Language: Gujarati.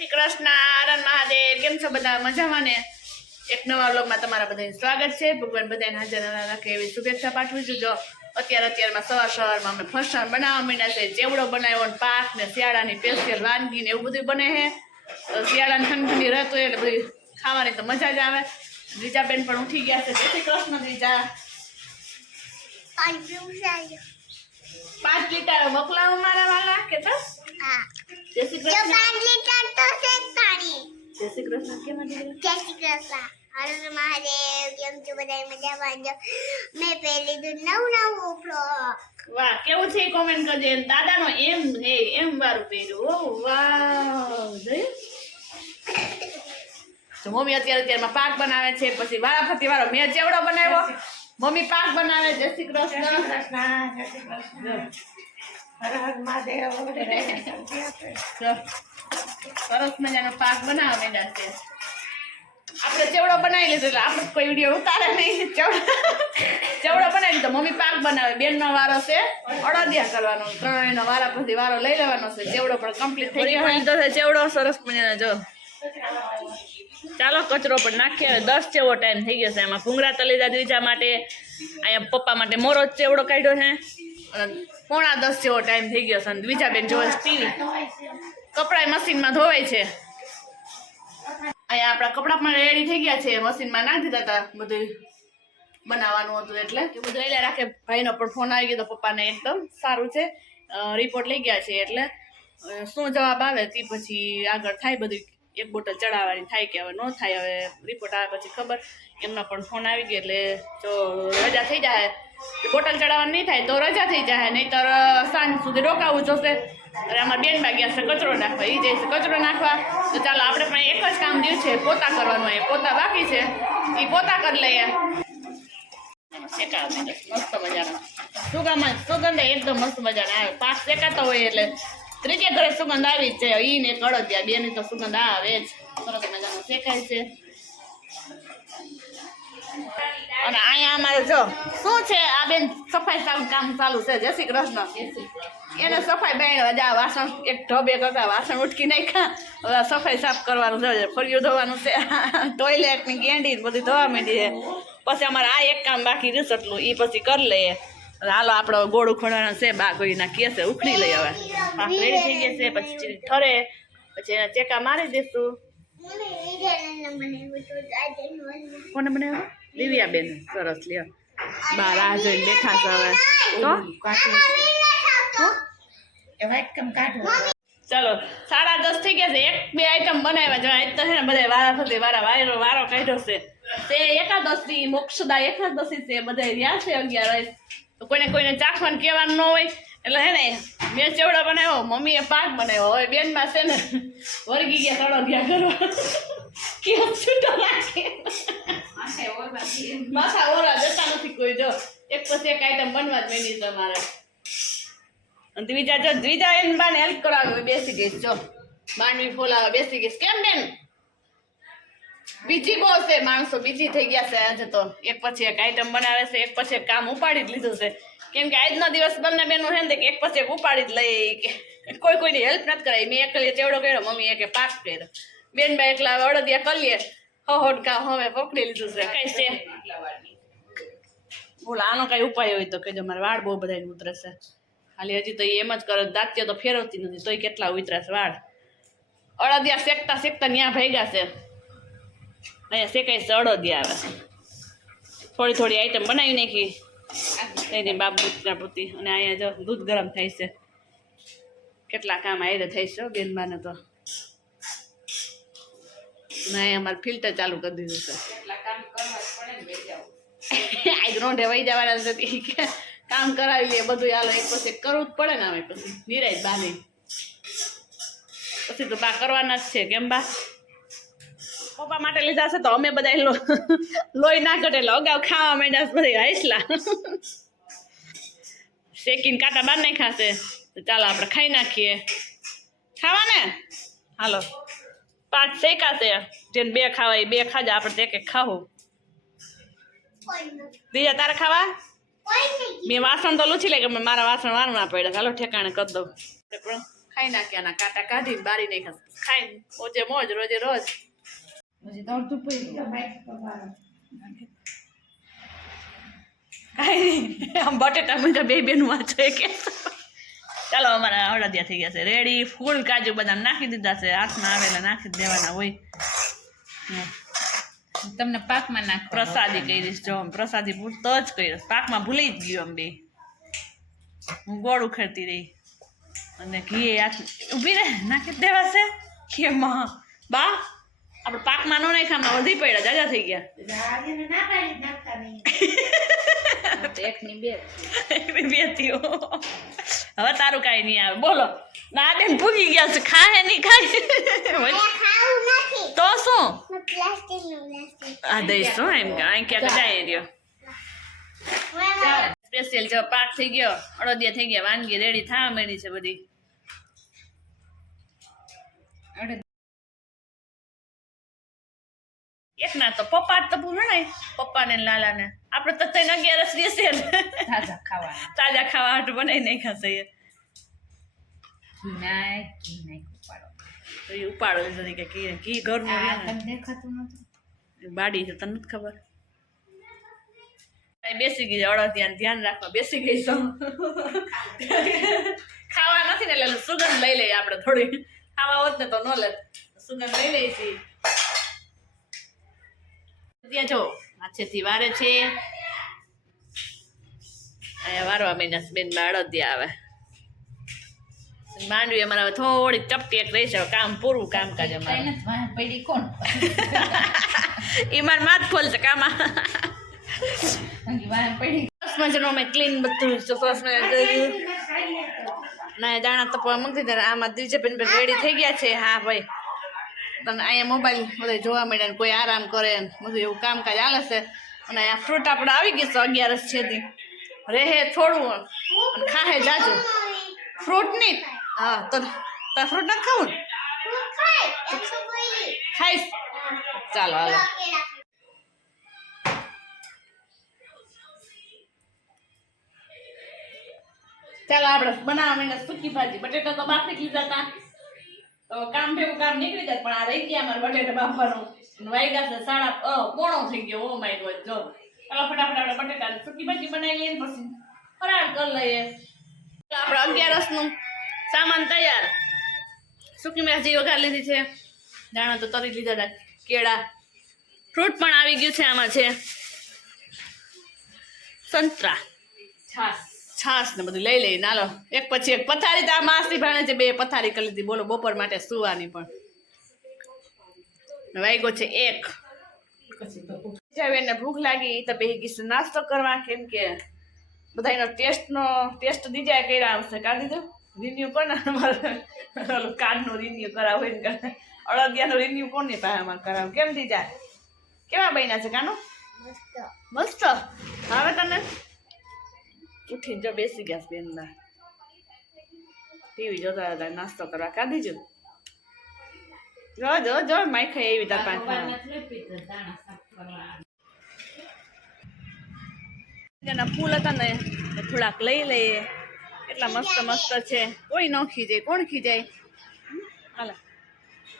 શ્રી કૃષ્ણ આનંદ મહાદેવ કેમ છો બધા મજામાં ને એક નવા વ્લોગમાં તમારા બધાનું સ્વાગત છે ભગવાન બધાને હાજર રાખે એવી શુભેચ્છા પાઠવું છું જો અત્યારમાં સવારમાં અમે ફરસાણ બનાવવા માંડ્યા છે ચેવડો બનાવ્યો ને પાક ને શિયાળાની સ્પેશિયલ વાનગી ને એવું બધું બને છે શિયાળાની ઠંડી રહેતો એટલે બધી ખાવાની તો મજા જ આવે રીજાબેન પણ ઉઠી ગયા છે જય શ્રી કૃષ્ણ રીજા 5 લીટર મોકલાવો મારા વાલા કે તો જય શ્રી કૃષ્ણ જય શ્રી કૃષ્ણ કેમ જય શ્રી કૃષ્ણ હર મહાદેવ કેમ છો બધા મજામાં જો મેં પહેલી તો નવું ફ્રોક વાહ કેવું છે કોમેન્ટ કરજે દાદાનો એમ હે એમ વારું પહેર્યું ઓ વાવ જોયું તો મમ્મી અત્યારમાં પાક બનાવે છે પછી વારાફરતી વારો મેં ચેવડો બનાવ્યો મમ્મી પાક બનાવે જય શ્રી કૃષ્ણ હર હર મહાદેવ સરસ મજાનો પાક બનાવવા માંડ્યા છે આપણે ચેવડો બનાવી લીધો એટલે આપણે કોઈ વિડીયો ઉતારે નહીં ચેવડો બનાવી લીધો મમ્મી પાક બનાવે બેનનો વારો છે અડદિયા કરવાનો ત્રણેયનો વારા પછી વારો લઈ લેવાનો છે ચેવડો પણ કમ્પ્લીટ થઈ ગયો લીધો છે ચેવડો સરસ મજાનો જો ચાલો કચરો પણ નાખીએ 10 જેવો ટાઈમ થઈ ગયો છે એમાં ભૂંગળા તળીદા દ્વિજા માટે અહીંયા પપ્પા માટે મોરો ચેવડો કાઢ્યો છે અને 9:45 જેવો ટાઈમ થઈ ગયો છે અને દ્વિજાબેન જોવે ટીવી કપડાં મશીનમાં ધોવાય છે અહીંયા આપણા કપડાં પણ રેડી થઈ ગયા છે મશીનમાં નાખી દીધા હતા બધું બનાવવાનું હતું એટલે એ બધું એટલે રાખે ભાઈનો પણ ફોન આવી ગયો તો પપ્પાને એકદમ સારું છે રિપોર્ટ લઈ ગયા છે એટલે શું જવાબ આવે તે પછી આગળ થાય બધું એક બોટલ ચડાવવાની થાય કે હવે ન થાય હવે રિપોર્ટ આવે પછી ખબર એમનો પણ ફોન આવી ગયો એટલે જો રજા થઈ જાય બોટલ ચડાવવાની નહીં થાય તો રજા થઈ જાય નહીંતર સાંજ સુધી રોકાવું જોશે અરે અમારા બેન ગયા છે કચરો નાખવા એ જાય છે કચરો નાખવા તો ચાલો આપણે પણ એક જ કામ દે છે પોતા કરવાનું એ પોતા બાકી છે એ પોતા કરી લઈએ શેકાવા મસ્ત મજાનો સુગંધ એકદમ મસ્ત મજાનો આવે પાક શેકાતો હોય એટલે ત્રીજે ઘરે સુગંધ આવી જ જાય ઈ ને કડદિયા બેની તો સુગંધ આવે જ સરસ મજાનો શેકાય છે અને અહીંયા અમારે જો શું છે આ બેન સફાઈ કામ ચાલુ છે જય શ્રી કૃષ્ણ એને સફાઈ બેન જા વાસણ એક ઢબે કરતા વાસણ ઉટકી નાખ્યા હવે સફાઈ સાફ કરવાનું છે ફળિયું ધોવાનું છે ટોયલેટ ની ગેંડી બધું ધોવા માંડી છે પછી અમારે આ એક કામ બાકી રહ્યું એટલું એ પછી કરી લઈએ હાલો આપણો ગોળ ઉખડવાનો છે બા કોઈના કે છે ઉખડી લઈએ હવે પાક રેડી થઈ ગયા છે પછી ઠરે પછી એના ચેકા મારી દઈશું કોને બનાવ્યો દિવ્યા બેન સરસ લ્યો બા રાહ જોઈને બેઠા છે હવે તો ચલો 10:30 થઈ ગયા છે 1-2 આઈટમ બનાવ્યા જો આજ તો છે ને બધા વારા ફરતી વારો કાઢ્યો છે તે એકાદશી મોક્ષદા એકાદશી છે બધા રહ્યા છે 11 તો કોઈને ચાખવાનું કહેવાનું ન હોય એટલે હે ને મેં ચેવડો બનાવ્યો મમ્મીએ પાક બનાવ્યો હવે બેનમાં છે ને વર્ગી ગયા તળો ગયા કરવા કેમ છૂટો રાખે માથા ઓરા જતા નથી કોઈ જો એક પછી એક આઈટમ બનવા જ માંડી તમારે અને દ્વિજા એમ બાને હેલ્પ કરાવે બેસી ગઈ જો માંડવી ફોલાવા બેસી ગઈ કેમ બેન બીજી બહુ છે માણસો બીજી થઈ ગયા છે આજે તો એક પછી એક આઈટમ બનાવે છે એક પછી એક કામ ઉપાડી જ લીધું છે કેમ કે આજનો દિવસ બંને બેનો છે ને કે એક પછી એક ઉપાડી જ લઈ કે કોઈની હેલ્પ નથી કરાવી મેં એકલી ચેવડો કર્યો મમ્મી એકે પાક કર્યો બેન બા એકલા અડદિયા કરીએ હોટ કામ હવે પકડી લીધું છે કઈ છે બોલ આનો કઈ ઉપાય હોય તો કહેજો મારા વાળ બહુ બધા ઉતરે છે ખાલી હજી તો એમ જ કરે દાંત્ય તો ફેરવતી નથી તોય કેટલા ઉતરે છે વાળ અડદિયા શેકતા ત્યાં ભેગા છે અહીંયા શેકાય છે અડદિયા આવે થોડી આઈટમ બનાવી નાખી એની બાબુના પૂતી અને અહીંયા જો દૂધ ગરમ થાય છે કેટલા કામ આયરે થાય છે બેનબાને તો અને અહીંયા અમારે ફિલ્ટર ચાલુ કરી દીધું છે આજ રોંઢે વહી જવાના છે કામ કરાવી લે બધું હાલો એક પછી કરવું જ પડે ને અમે પછી નિરાય બા નહીં પછી તો બા કરવાના જ છે કેમ બા પપ્પા માટે લીધા છે તો અમે બધા લોહી ના કટે એટલે અગાઉ ખાવા માંડ્યા બધા હાઈસલા શેકીને કાંટા બાર નહીં ખાશે તો ચાલો આપણે ખાઈ નાખીએ ખાવા ને હાલો 5 શેકાશે જેને 2 ખાવા 2 ખાજા આપણે એક ખાવું બીજા તારે ખાવા મેં વાસણ તો લૂછી લે કે મારા વાસણ વાર ના પડ્યા ચાલો ઠેકાણે કરી દઉં પણ ખાઈ નાખ્યા ના કાંટા કાઢીને બારી નાખ્યા ખાઈને ઓજે મોજ રોજે રોજ પછી તો અડધું પડી ગયું માઇક પપ્પા કાંઈ નહીં આમ બટેટા મુંજા બે બેનું વાંચો કે ચાલો અમારા અડદિયા થઈ ગયા છે રેડી ફૂલ કાજુ બદામ નાખી દીધા છે હાથમાં આવેલા નાખી દેવાના હોય તમને પાકમાં નાખો પ્રસાદી કરીશ જો પ્રસાદી પૂરતો જ કરીશ પાકમાં ભૂલી જ ગયો આમ બે હું ગોળ ઉખેડતી રહી અને ઘી ઊભી રહે નાખી જ દેવા છે કેમાં બા આપણે પાકમાં નો નાખ્યા વધી પડ્યા જાજા થઈ ગયા એકની બે બે થયો હવે તારું કાંઈ નહીં આવે બોલો ના બેન ભૂગી ગયા છે ખાય નહીં ખાય ખાવું નથી તો શું પ્લાસ્ટિકનું આ દઈશું એમ કે અહીં ક્યાંક જાય રહ્યો સ્પેશિયલ જો પાક થઈ ગયો અડદિયા થઈ ગયા વાનગી રેડી થવા માંડી છે બધી એક ના તો પપ્પા તો પૂરું ને પપ્પા ને લાલા ને આપણે તો તઈને 11 રહેશે તાજા ખાવા તાજા ખાવા હાટ બનાવી નહીં ખાશે ઘી ઉપાડો તો એ ઉપાડો જરી કે ઘી ઘરનું આ રહે ને તમને દેખાતું નતું બાડી છે તને નથી ખબર બેસી ગઈ અડદિયા ધ્યાન રાખવા બેસી ગઈ છું ખાવા નથી ને એટલે સુગંધ લઈ લઈએ આપણે થોડી ખાવા હોત ને તો ન લે સુગંધ લઈ લઈએ છીએ ત્યાં જો માછેથી વારે છે અહીંયા વારવા મહિના બેન અડદિયા આવે માંડવી અમારે હવે થોડીક ચપટી એક રહી છે કામ પૂરું કામકાજ અમારે પડી કોણ એ મારે માથ ખોલશે કામમાં પડી મજાનું મેં ક્લીન બધું સરસ ના દાણા તપવા મૂકી દીધા આમાં ત્રીજે બેન રેડી થઈ ગયા છે હા ભાઈ તમને અહીંયા મોબાઈલ બધા જોવા મળ્યા ને કોઈ આરામ કરે ને બધું એવું કામકાજ ચાલે છે અને અહીંયા ફ્રૂટ આપણે આવી ગઈ છે 11 છે તી રહે થોડું અને ખાહે જાજુ ફ્રૂટ નહીં હા તો ફ્રૂટ નથી ખાવું ખાઈશ ચાલો હાલો ચાલો આપણે બનાવવા માંડ્યા સૂકી ભાજી બટેટા તો બાફી લીધા હતા તો કામ ભેગું કામ નીકળી જાય પણ આ રહી ગયા અમારે બટેટા બાફવાનું વાગ્યા છે 9:30 થઈ ગયો ઓ માય ગોડ જો ચાલો ફટાફટ આપણે બટેટા સૂકી ભાજી બનાવી લઈએ પછી ફરાળ કરી લઈએ આપણે 11 નું સામાન તૈયાર સૂકી ભાજી વઘાર લીધી છે દાણા તો તરી લીધા હતા કેળા ફ્રૂટ પણ આવી ગયું છે આમાં છે સંતરા છાસ ને બધું લઈ લઈ નાલો એક પછી એક પથારી તો આ માસી ભાણે છે બે પથારી કરી લીધી બોલો બપોર માટે સુવાની પણ વાગ્યો છે 1 એને ભૂખ લાગી તો બે ગીસ નાસ્તો કરવા કેમ કે બધા એનો ટેસ્ટ દીજા કર્યા આવશે કાઢી દીધું રિન્યુ કોને અમારે કાર્ડનું રિન્યુ કરાવે ને અડદિયાનું રિન્યુ કોને પાસે અમારે કરાવે કેમ દીજા કેવા બન્યા છે કાનો મસ્ત હવે તને ઉઠીને જો બેસી ગયા બેનના ટીવી જોતા હતા નાસ્તો કરવા કાઢી જો જો જો માઈ ખાઈ એવી તાર પાસે જેના ફૂલ હતા ને થોડાક લઈ લઈએ એટલા મસ્ત મસ્ત છે કોઈ ન ખીજાય કોણ ખીજાય હાલા